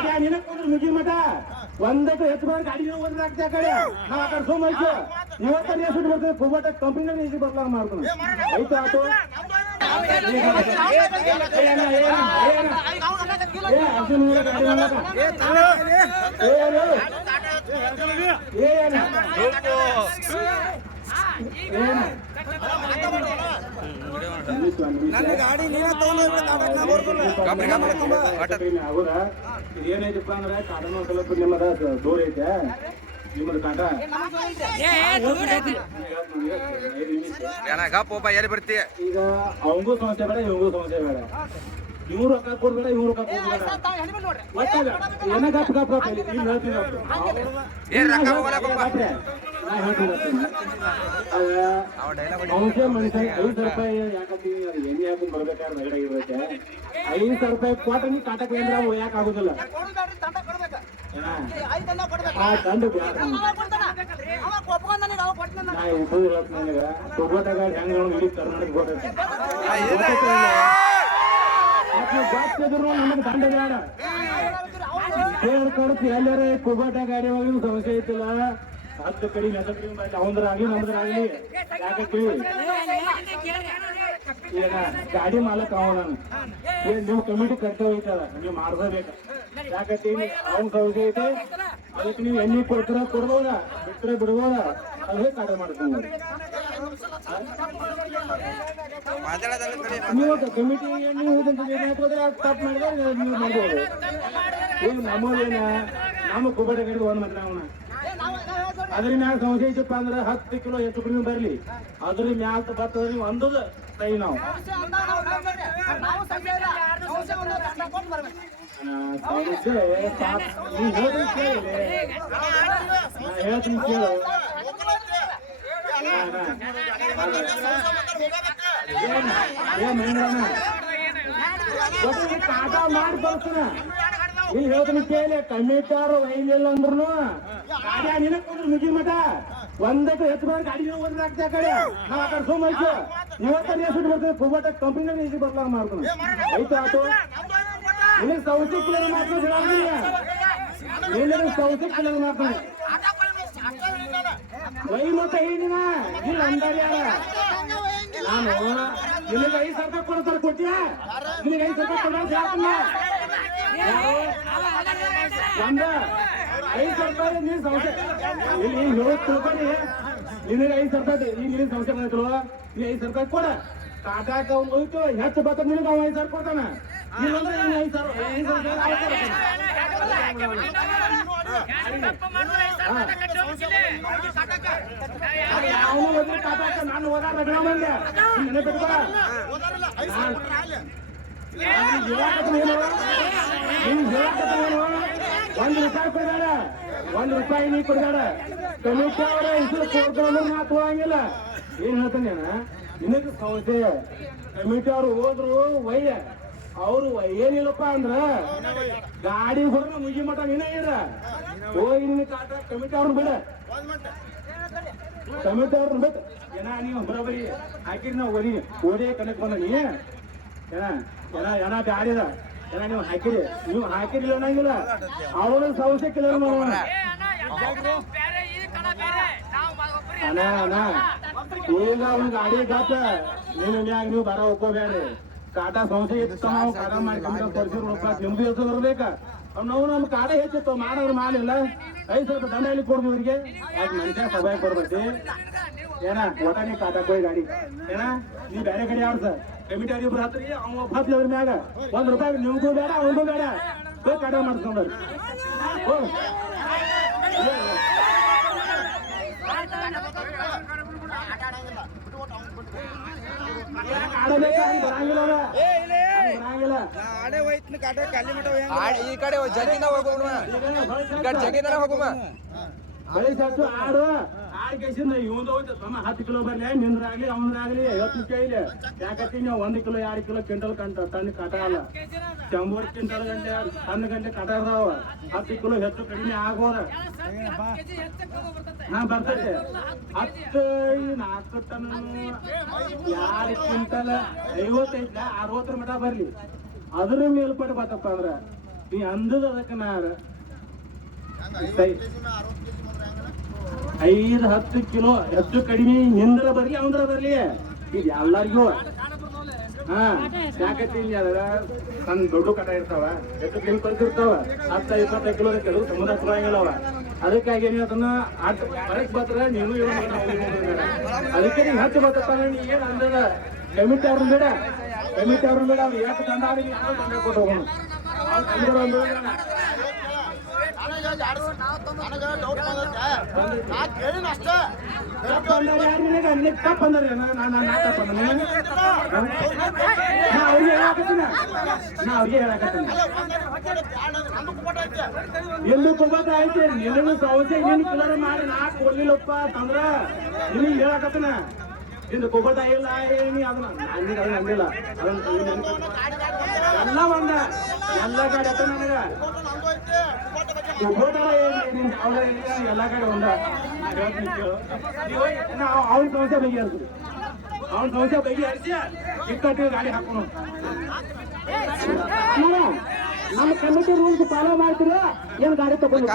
ಗಾಡಿ ನಿನಕ್ ಕುಂದ್ರ ಮುಗಿ ಮಠ. ಒಂದಕ್ಕೆ ಹೆಚ್ಚು ಬಂದ ಗಾಡಿ ಆಗ್ತದೆ ಕಡೆ. ನಾವು ಆ ಕಡೆ ಸುಮ್ ಐತಿ ಇವತ್ತ ಎಷ್ಟು ಬರ್ತದೆ ಕುಬಟ ಕಂಪನಿ ಗಾಡಿ ನೀನ ಅಣ್ಣ. ಏ ಅಣ್ಣ. ನಿಲ್ಲಿಸು, ನಿಲ್ಲಿಸು. ನನ್ನ ಗಾಡಿ ನೀನೇ ಹೌದಾ ಏನೈತಪ್ಪ ಅಂದ್ರೆ ಕಾಟನ ಸ್ವಲ್ಪ ನಿಮ್ಮದ ದೂರ ಐತೆ. ನಿಮ್ಮದು ಕಾಟ? ಎಲ್ಲಿ ಬರ್ತಿ ಈಗ ಅವಂಗೂ ಸಮಸ್ಯೆ ಬೇಡ ಇವಂಗೂ ಸಮಸ್ಯೆ ಬೇಡ. ಇವ್ರು ರೊಕ್ಕ ಕೊಡ್ಬೇಡ ಇವ್ರು ರೊಕ್ಕ ಕೊಡ್ಬೇಡ. ಒಟ್ಟಾಗ ಏನ ಗಪ್ ಗಪ್ ಗಪ್ ಇಲ್ಲಿ ಇಲ್ಲಿ ಹೇಳ್ತೀನಿ ಮನುಷ್ಯ ಮನುಷ್ಯ ಐದು ರೂಪಾಯಿ ಅದು ಎಣ್ಣೆ ಹಾಕೊಂಡು ಬರ್ಬೇಕಾದ್ರೆ ನಗಡ ಇರುತ್ತೆ ಐದು ಸಾವಿರ ರೂಪಾಯಿ ಕೊಟ್ಟ ನೀ ಕಾಟ ಕೇಂದ್ರ ಯಾಕೆ ಆಗುದಿಲ್ಲ? ಆ ಕರ್ನಾಟಕ ಎಲ್ಲಾರ ಕುಬಾಟ ಗಾಡಿ ಸಮಸ್ಯೆ ಐತಿಲ್ಲ ಹತ್ತು ಕಡೆ ನೆಸಕ್ರಿ ಅವಂದ್ರಾಗ್ಲಿ ನಮ್ದ್ರಾಗ್ಲಿ. ಯಾಕೆ ಕೇಳಿ? ಏನ ಗಾಡಿ ಮಾಲಕ್ ಅವ ನಾನು ಏನ್ ನೀವು ಕಮಿಟಿ ಕರ್ತವ್ಯ ಐತದ ನೀವು ಮಾಡ್ಕೋಬೇಕು ಯಾಕತ್ತಿ? ಅವ್ನ ಕೌಜಿ ಐತೆ. ಅದಕ್ಕೆ ನೀವು ಎಣ್ಣೆ ಕೊಡ್ತೀರ ಕೊಡ್ಬೋದ? ಬಿಟ್ಟರೆ ಬಿಡ್ಬೋದ? ಅದೇ ಕಾರ್ಯ ಮಾಡ್ತೀನಿ ನೀವು. ಕಮಿಟಿ ಹಾಕೋದ್ರೆ ತಪ್ಪು ಮಾಡಿದ್ರೆ ನೀವು ಮಾಡ್ಬೋದು. ಏನು ನಮ್ಮದೇನ? ನಮ್ಮ ಕುಬಡ ಕಡೆ ಒಂದ್ ಮಾತ್ರ ಅವನ. ಅದ್ರ ಮ್ಯಾಲ ಸಮಸ್ಯೆ ಐತಪ್ಪ ಅಂದ್ರೆ ಹತ್ತು ಕಿಲೋ ಹೆಚ್ಚು ಕಡಿಮೆ ಬರ್ಲಿ ಅದ್ರ ಮ್ಯಾಲ ಬರ್ತದ ನೀವು ಅಂದದ ಟೈ ನಾವು ಹೇಳ್ತೀನಿ ಕೇಳು? ಕಾಟ ಮಾಡಿ ಬರ್ತಾನ ಇಲ್ಲಿ ಹೇಳ್ತೀನಿ ಕೇಳಿ ಕಮಿಟಾರ್ ಒಯ್ಲಿಲ್ಲ ಅಂದ್ರು ಗಾಡಿ ನಿನಕ್ ಕೊಡ್ರಿ ಮುಗಿ ಮಠ ಒಂದಕ್ಕೆ ಹೆಚ್ಚು ಬಂದ ಗಾಡಿ ಒಂದ್ ಹಾಕ್ತಾ ಕಡೆ ನಾವು ಆ ಕಡೆ ಸುಮ್ ಐತಿ ಇವತ್ತ ಎಷ್ಟು ಬರ್ತದೆ ಕುಬಟ ಕಂಪನಿ ಈಜಿ ಬರ್ಲಾಗ ಮಾಡ್ತಾನೆ ಆಯ್ತು ಆಟೋ ನಿನಗೆ ಸೌತಿ ಕ್ಲಿಯರ್ ಮಾಡ್ತಾನೆ ನಿನಗೆ ಸೌತಿ ಕ್ಲಿಯರ್ ವೈ ಮತ್ತ ಹೇಳಿನ ಇಲ್ಲ ಅಂದಾರಿ ಯಾರ ನಾನು ನಿನಗೆ ಐದು ಸಾವಿರ ಕೊಡ್ತಾರೆ ಕೊಟ್ಟಿಯಾ ನಿನಗೆ ಐದು ಸಾವಿರ ಕೊಡೋದು ಒಂದ ಐದು ಸಾವಿರ ರೂಪಾಯಿ ನೀನು ಸಂಸ್ಥೆ ಇಲ್ಲಿ ಹೇಳೋದು ತಿಳ್ಕೊಳ್ಳಿ ನಿನಗೆ ಐದು ಸಾವಿರ ರೂಪಾಯಿ ಈಗ ನಿನಗೆ ಬಂದಿದ್ರು ನೀ ಐದು ಸಾವಿರ ರೂಪಾಯಿ ಕೊಡ. ಕಾಟಾಕ ಅವ್ನು ಹೋಯ್ತು. ಹೆಚ್ಚು ಬತ್ತ ನಿನಗೆ ಅವ್ನು ಐದು ಸಾವಿರ ಕೊಡ್ತಾನ. ಇಲ್ಲಂದ್ರೆ ನೀನು ಐದು ಸಾವಿರ ಐದು ಸಾವಿರ ಅವನು ಹೋದ್ರೆ ಕಾಟಾಕ ನಾನು ಹೋದಾಗ ರಗಡ ಮಂದೆ ನೆನಪಿಟ್ಕೋ ಒಂದ್ ರೂಪಾಯಿ ಕೊಡ್ಬೇಡ. ಒಂದ್ ರೂಪಾಯಿ ನೀ ಕೊಡ್ಬೇಡ. ಕಮಿಟಿ ಅವರ ಹೆಸರು ಕೊಡ್ಕೊಂಡು ಮಾತು ಹೋಗಂಗಿಲ್ಲ. ಏನ್ ಹೇಳ್ತಾನೆ ನಿನಗೆ ಸಮಸ್ಯೆ ಕಮಿಟಿ ಅವ್ರು ಹೋದ್ರು ವಯ್ಯ ಅವ್ರು ಏನಿಲ್ಲಪ್ಪ ಅಂದ್ರ ಗಾಡಿ ಹೊರ ಮುಗಿ ಮಠ ನೀನ ಇರ. ಹೋಗಿ ನಿನ್ನ ಕಾಟ ಕಮಿಟಿ ಅವ್ರನ್ನ ಬಿಡ. ಕಮಿಟಿ ಅವ್ರನ್ನ ಬಿಟ್ಟು ಏನ ನೀವು ಬರೋಬರಿ ಹಾಕಿರಿ ನಾವು ಓದಿ ಓದೇ ಕನಕ್ ಬಂದ ನೀ ಏನ ಏನ ಏನ ಬ್ಯಾಡಿದ ಏನ ನೀವು ಹಾಕಿರಿ. ನೀವು ಹಾಕಿರ್ಲಿಲ್ಲ ಅನ್ನಂಗಿಲ್ಲ. ಅವನು ಸಮಸ್ಯೆ ಕಿಲೋ ಮಾಡೋಣ ಅಣ್ಣ ಅಣ್ಣ. ಈಗ ಅವ್ನ ಗಾಡಿ ಗಾತ ನೀನು ಮ್ಯಾಗ ನೀವು ಬರ ಹೋಗ್ಕೋಬೇಡ್ರಿ ಕಾಟ ಸಮಸ್ಯೆ ಇತ್ತು ನಾವು ಕಾಟ ಮಾಡ್ಕೊಂಡು ಪರಿಸರ ರೂಪಾಯಿ ನಿಮ್ದು ಹೆಸರು ಬರ್ಬೇಕ. ನಾವು ನಮ್ಮ ಕಾಡ ಹೆಚ್ಚಿತ್ತು ಮಾಡೋರು ಮಾಡಿಲ್ಲ ಐದು ಸ್ವಲ್ಪ ದಂಡ ಎಲ್ಲಿ ಕೊಡ್ದು ಇವ್ರಿಗೆ? ಅದು ಮನುಷ್ಯ ಸಭೆ ಕೊಡ್ಬೇಕು. ಏನ ಒಟ ನೀ ಕಾಟಕ್ ಹೋಗಿ ಗಾಡಿ? ಏನ ನೀ ಬೇರೆ ಕಡೆ ಯಾವ್ದು ಸರ್? ಕಮಿಟಿ ಅವ್ರು ಇಬ್ರು ಹತ್ರಿ ಅವ ಒಬ್ಬ ಅವ್ರ ಮ್ಯಾಗ? ಒಂದ್ ರೂಪಾಯಿ ನಿಮ್ಗೂ ಬೇಡ ಅವನು ಬೇಡ. ಹೋಗಿ. ಕಾಟ ಮಾಡ್ಸ್ಕೊಂಡ್ರಿ ಈ ಕಡೆ ಜಗಿನ ಹೋಗುವ ಈ ಕಡೆ ಜಗಿನ ಹೋಗುವ ಆಡು. ಆಡ್ ಕೇಸಿಂದ ಇವಂದು ಹೋಯ್ತು. ತಮ್ಮ ಹತ್ತು ಕಿಲೋ ಬರ್ಲಿ ನಿಂದ್ರಾಗ್ಲಿ ಅವನದಾಗ್ಲಿ ಐವತ್ತು ಕೈಲಿ ಯಾಕತ್ತಿ ನೀವು ಒಂದು ಕಿಲೋ ಎರಡು ಕಿಲೋ ಕ್ವಿಂಟಲ್ ಕಂಟ ತಂದು ಕಟಾಲ ಚಂಬೂರ್ ಕ್ವಿಂಟಲ್ ಗಂಟೆ ಟನ್ ಗಂಟೆ ಕಟ ಹತ್ತು ಕಿಲೋ ಹೆಚ್ಚು ಕಡಿಮೆ ಆಗೋದ. ಹಾ ಬರ್ತೈತೆ. ಹತ್ತು ನಾಲ್ಕು ಟನ್ ಎರಡು ಕ್ವಿಂಟಲ್? ಐವತ್ತೈದ ಅರವತ್ತರ ಮಟ ಬರ್ಲಿ. ಅದ್ರ ಮೇಲ್ಪಟ್ಟು ಬರ್ತಪ್ಪ ಅಂದ್ರ ನೀ ಅಂದದ ಅದಕ್ಕೆ ನಾರ ಐದು ಹತ್ತು ಕಿಲೋ, ಹೆಚ್ಚು ಕಡಿಮೆ ನಿಂದ್ರ ಬರ್ಲಿ, ಅಂದ್ರ ಬರ್ಲಿ. ಇದು ಎಲ್ಲರಿಗೂ, ಹಾ ಯಾಕತ್ತಿ ಸಣ್ಣ ದೊಡ್ಡ ಕಟ ಇರ್ತಾವ, ಹೆಚ್ಚು ಕಿಲೋ ಕಲ್ತಿರ್ತಾವ ಹತ್ತ ಇಪ್ಪತ್ತೈದು ಕಿಲೋ ಕೆಲವು ಸಮುದ್ರ ತುಳಂಗಿಲ್ಲವ ಅದಕ್ಕಾಗಿ ಅದನ್ನ ಅಟ್ ಹೊರಗ್ ಬತ್ರ ನೀನು ಅದಕ್ಕೆ ನೀವು ಏನ್ ಅಂದದ? ಕಮಿಟಿ ಬೇಡ. ಕಮಿಟಿ ಬೇಡ, ಅವ್ರು ಯಾಕೆ ತಂಡ ಕೊಟ್ಟು ಎಲ್ಲೂ ಕುಬತ್ತ ಐತಿ ನಿನಗೂ ಸೌಸೆ ನಿನ್ ಕಲರ ಮಾಡಿ ನಾ ಕೊಡ್ಲಿಲ್ಲಪ್ಪ ತಂದ್ರ ನಿನಗೆ ಹೇಳಾಕತ್ತನ ನಿಂದು ಕುಬತ್ತ ಇಲ್ಲ ಏನಿ ಅದನ್ನ ನನಗೆ ಅದನ್ನ ಅಂದಿಲ್ಲ ಅದನ್ನ ಎಲ್ಲ ಒಂದ. ಎಲ್ಲ ಗಾಡಿ ಅತ್ತ ನನಗ. ಎಲ್ಲ ಕಡೆ ಒಂದ. ಅವ್ನ ಸಮಸ್ಯೆ ಬಗೆಹರಿಸಿ ಅವ್ನ ಸಮಸ್ಯೆ ಬಗೆಹರಿಸಿ ಇಕ್ಕಟ್ಟಿಗೆ ಗಾಡಿ ಹಾಕೋಣ. ನಮ್ಮ ಕಮಿಟಿ ರೂಲ್ಸ್ ಫಾಲೋ ಮಾಡ್ತೀರಾ? ಏನು ಗಾಡಿ ತಗೊಂಡು